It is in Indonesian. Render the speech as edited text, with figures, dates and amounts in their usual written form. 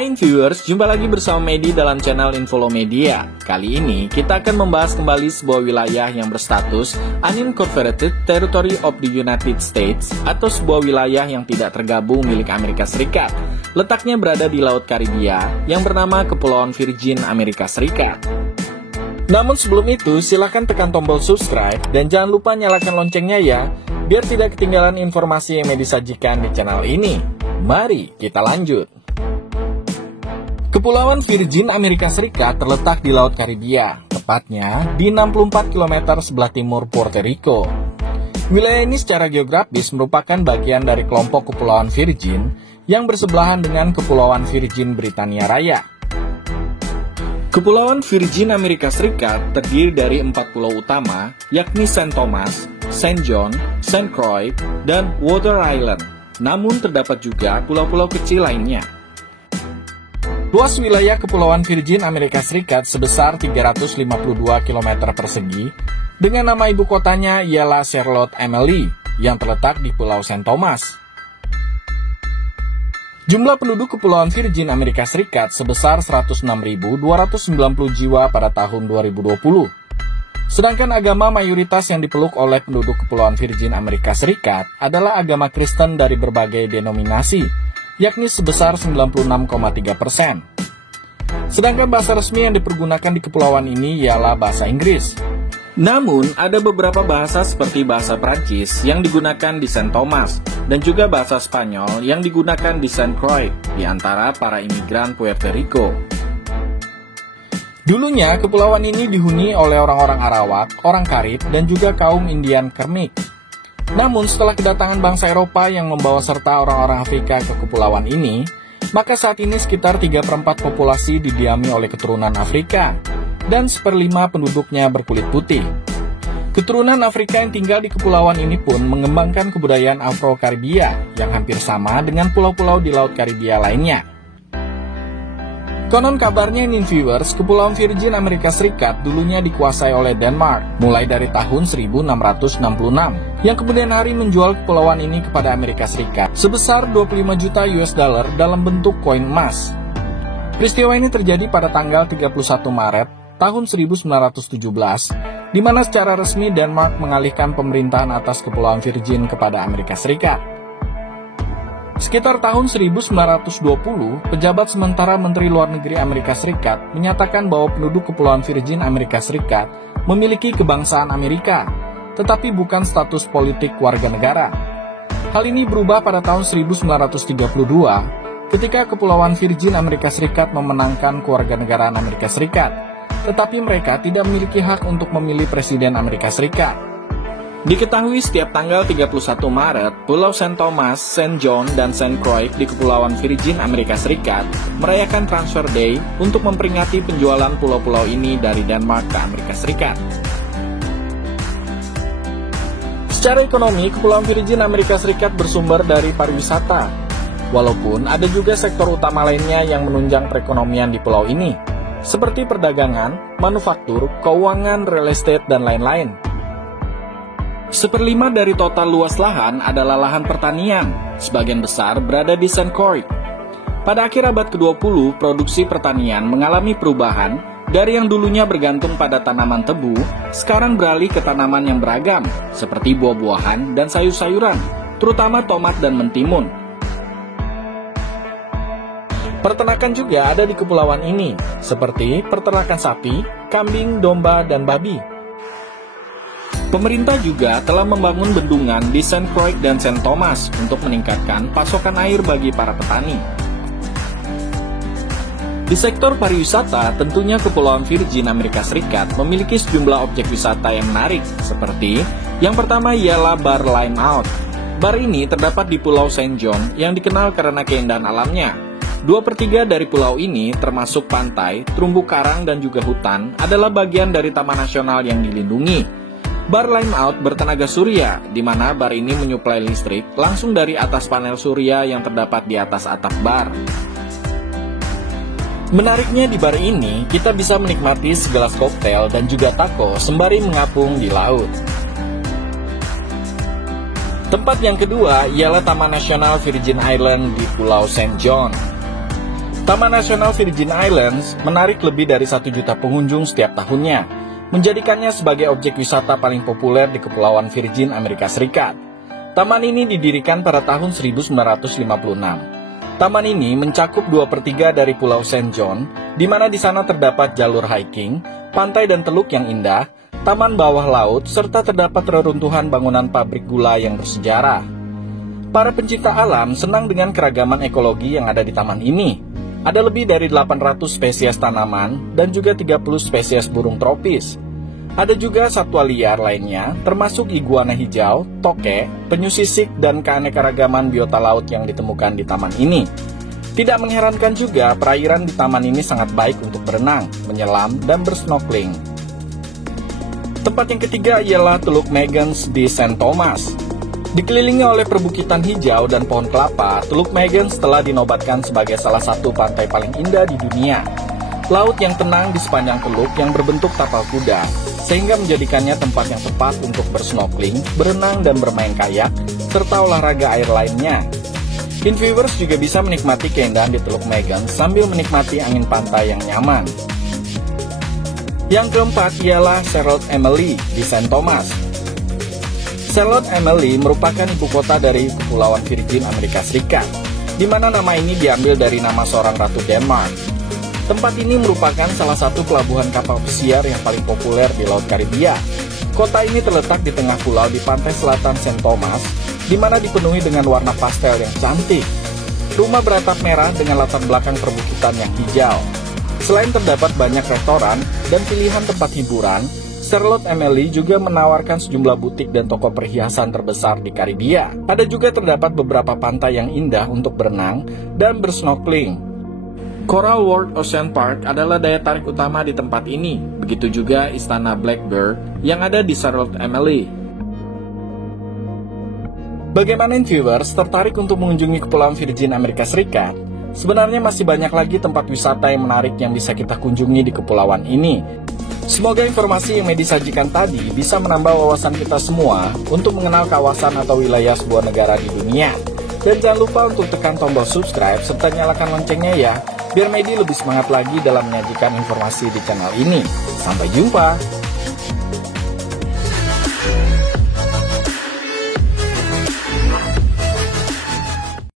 Hai viewers, jumpa lagi bersama Medi dalam channel Infolomedia. Kali ini kita akan membahas kembali sebuah wilayah yang berstatus Unincorporated Territory of the United States atau sebuah wilayah yang tidak tergabung milik Amerika Serikat. Letaknya berada di Laut Karibia yang bernama Kepulauan Virgin Amerika Serikat. Namun sebelum itu, silakan tekan tombol subscribe dan jangan lupa nyalakan loncengnya ya, biar tidak ketinggalan informasi yang Medi sajikan di channel ini. Mari kita lanjut. Kepulauan Virgin Amerika Serikat terletak di Laut Karibia, tepatnya di 64 km sebelah timur Puerto Rico. Wilayah ini secara geografis merupakan bagian dari kelompok Kepulauan Virgin yang bersebelahan dengan Kepulauan Virgin Britania Raya. Kepulauan Virgin Amerika Serikat terdiri dari 4 pulau utama, yakni St. Thomas, St. John, St. Croix, dan Water Island. Namun terdapat juga pulau-pulau kecil lainnya. Luas wilayah Kepulauan Virgin Amerika Serikat sebesar 352 km persegi, dengan nama ibu kotanya ialah Charlotte Amalie, yang terletak di Pulau St. Thomas. Jumlah penduduk Kepulauan Virgin Amerika Serikat sebesar 106.290 jiwa pada tahun 2020. Sedangkan agama mayoritas yang dipeluk oleh penduduk Kepulauan Virgin Amerika Serikat adalah agama Kristen dari berbagai denominasi, yakni sebesar 96,3%. Sedangkan bahasa resmi yang dipergunakan di kepulauan ini ialah bahasa Inggris. Namun, ada beberapa bahasa seperti bahasa Prancis yang digunakan di St. Thomas, dan juga bahasa Spanyol yang digunakan di St. Croix, di antara para imigran Puerto Rico. Dulunya, kepulauan ini dihuni oleh orang-orang Arawak, orang Karib, dan juga kaum Indian Kermit. Namun setelah kedatangan bangsa Eropa yang membawa serta orang-orang Afrika ke kepulauan ini, maka saat ini sekitar 3/4 populasi didiami oleh keturunan Afrika, dan 1/5 penduduknya berkulit putih. Keturunan Afrika yang tinggal di kepulauan ini pun mengembangkan kebudayaan Afro-Karibia yang hampir sama dengan pulau-pulau di Laut Karibia lainnya. Konon kabarnya nih viewers, Kepulauan Virgin Amerika Serikat dulunya dikuasai oleh Denmark mulai dari tahun 1666, yang kemudian hari menjual kepulauan ini kepada Amerika Serikat sebesar 25 juta US dollar dalam bentuk koin emas. Peristiwa ini terjadi pada tanggal 31 Maret tahun 1917, di mana secara resmi Denmark mengalihkan pemerintahan atas Kepulauan Virgin kepada Amerika Serikat. Sekitar tahun 1920, pejabat sementara Menteri Luar Negeri Amerika Serikat menyatakan bahwa penduduk Kepulauan Virgin Amerika Serikat memiliki kebangsaan Amerika, tetapi bukan status politik warga negara. Hal ini berubah pada tahun 1932, ketika Kepulauan Virgin Amerika Serikat memenangkan kewarganegaraan Amerika Serikat, tetapi mereka tidak memiliki hak untuk memilih Presiden Amerika Serikat. Diketahui setiap tanggal 31 Maret, Pulau St. Thomas, St. John, dan St. Croix di Kepulauan Virgin Amerika Serikat merayakan Transfer Day untuk memperingati penjualan pulau-pulau ini dari Denmark ke Amerika Serikat. Secara ekonomi, Kepulauan Virgin Amerika Serikat bersumber dari pariwisata, walaupun ada juga sektor utama lainnya yang menunjang perekonomian di pulau ini, seperti perdagangan, manufaktur, keuangan, real estate, dan lain-lain. 1/5 dari total luas lahan adalah lahan pertanian, sebagian besar berada di St. Croix. Pada akhir abad ke-20, produksi pertanian mengalami perubahan dari yang dulunya bergantung pada tanaman tebu, sekarang beralih ke tanaman yang beragam, seperti buah-buahan dan sayur-sayuran, terutama tomat dan mentimun. Peternakan juga ada di kepulauan ini, seperti peternakan sapi, kambing, domba, dan babi. Pemerintah juga telah membangun bendungan di St. Croix dan St. Thomas untuk meningkatkan pasokan air bagi para petani. Di sektor pariwisata, tentunya Kepulauan Virgin Amerika Serikat memiliki sejumlah objek wisata yang menarik, seperti yang pertama ialah Bar Lime Out. Bar ini terdapat di Pulau St. John yang dikenal karena keindahan alamnya. 2/3 dari pulau ini, termasuk pantai, terumbu karang, dan juga hutan, adalah bagian dari Taman Nasional yang dilindungi. Bar Lime Out bertenaga surya, di mana bar ini menyuplai listrik langsung dari atas panel surya yang terdapat di atas atap bar. Menariknya di bar ini, kita bisa menikmati segelas koktail dan juga taco sembari mengapung di laut. Tempat yang kedua ialah Taman Nasional Virgin Island di Pulau St. John. Taman Nasional Virgin Islands menarik lebih dari 1 juta pengunjung setiap tahunnya, menjadikannya sebagai objek wisata paling populer di Kepulauan Virgin Amerika Serikat. Taman ini didirikan pada tahun 1956. Taman ini mencakup 2/3 dari Pulau St. John, di mana di sana terdapat jalur hiking, pantai dan teluk yang indah, taman bawah laut, serta terdapat reruntuhan bangunan pabrik gula yang bersejarah. Para pencinta alam senang dengan keragaman ekologi yang ada di taman ini. Ada lebih dari 800 spesies tanaman dan juga 30 spesies burung tropis. Ada juga satwa liar lainnya, termasuk iguana hijau, tokek, penyu sisik, dan keanekaragaman biota laut yang ditemukan di taman ini. Tidak mengherankan juga, perairan di taman ini sangat baik untuk berenang, menyelam, dan bersnorkeling. Tempat yang ketiga ialah Teluk Magens di St. Thomas. Dikelilingi oleh perbukitan hijau dan pohon kelapa, Teluk Magens telah dinobatkan sebagai salah satu pantai paling indah di dunia. Laut yang tenang di sepanjang teluk yang berbentuk tapal kuda, sehingga menjadikannya tempat yang tepat untuk bersnorkeling, berenang dan bermain kayak, serta olahraga air lainnya. Inviewers juga bisa menikmati keindahan di Teluk Magens sambil menikmati angin pantai yang nyaman. Yang keempat ialah Charlotte Amalie di St. Thomas. Charlotte Amalie merupakan ibu kota dari Kepulauan Virgin Amerika Serikat, di mana nama ini diambil dari nama seorang ratu Denmark. Tempat ini merupakan salah satu pelabuhan kapal pesiar yang paling populer di Laut Karibia. Kota ini terletak di tengah pulau di pantai selatan St. Thomas, di mana dipenuhi dengan warna pastel yang cantik. Rumah beratap merah dengan latar belakang perbukitan yang hijau. Selain terdapat banyak restoran dan pilihan tempat hiburan, Charlotte Amalie juga menawarkan sejumlah butik dan toko perhiasan terbesar di Karibia. Ada juga terdapat beberapa pantai yang indah untuk berenang dan bersnorkeling. Coral World Ocean Park adalah daya tarik utama di tempat ini, begitu juga Istana Blackbird yang ada di Charlotte Amalie. Bagaimana viewers tertarik untuk mengunjungi Kepulauan Virgin Amerika Serikat? Sebenarnya masih banyak lagi tempat wisata yang menarik yang bisa kita kunjungi di kepulauan ini. Semoga informasi yang disajikan tadi bisa menambah wawasan kita semua untuk mengenal kawasan atau wilayah sebuah negara di dunia. Dan jangan lupa untuk tekan tombol subscribe serta nyalakan loncengnya ya, biar Medi lebih semangat lagi dalam menyajikan informasi di channel ini. Sampai jumpa!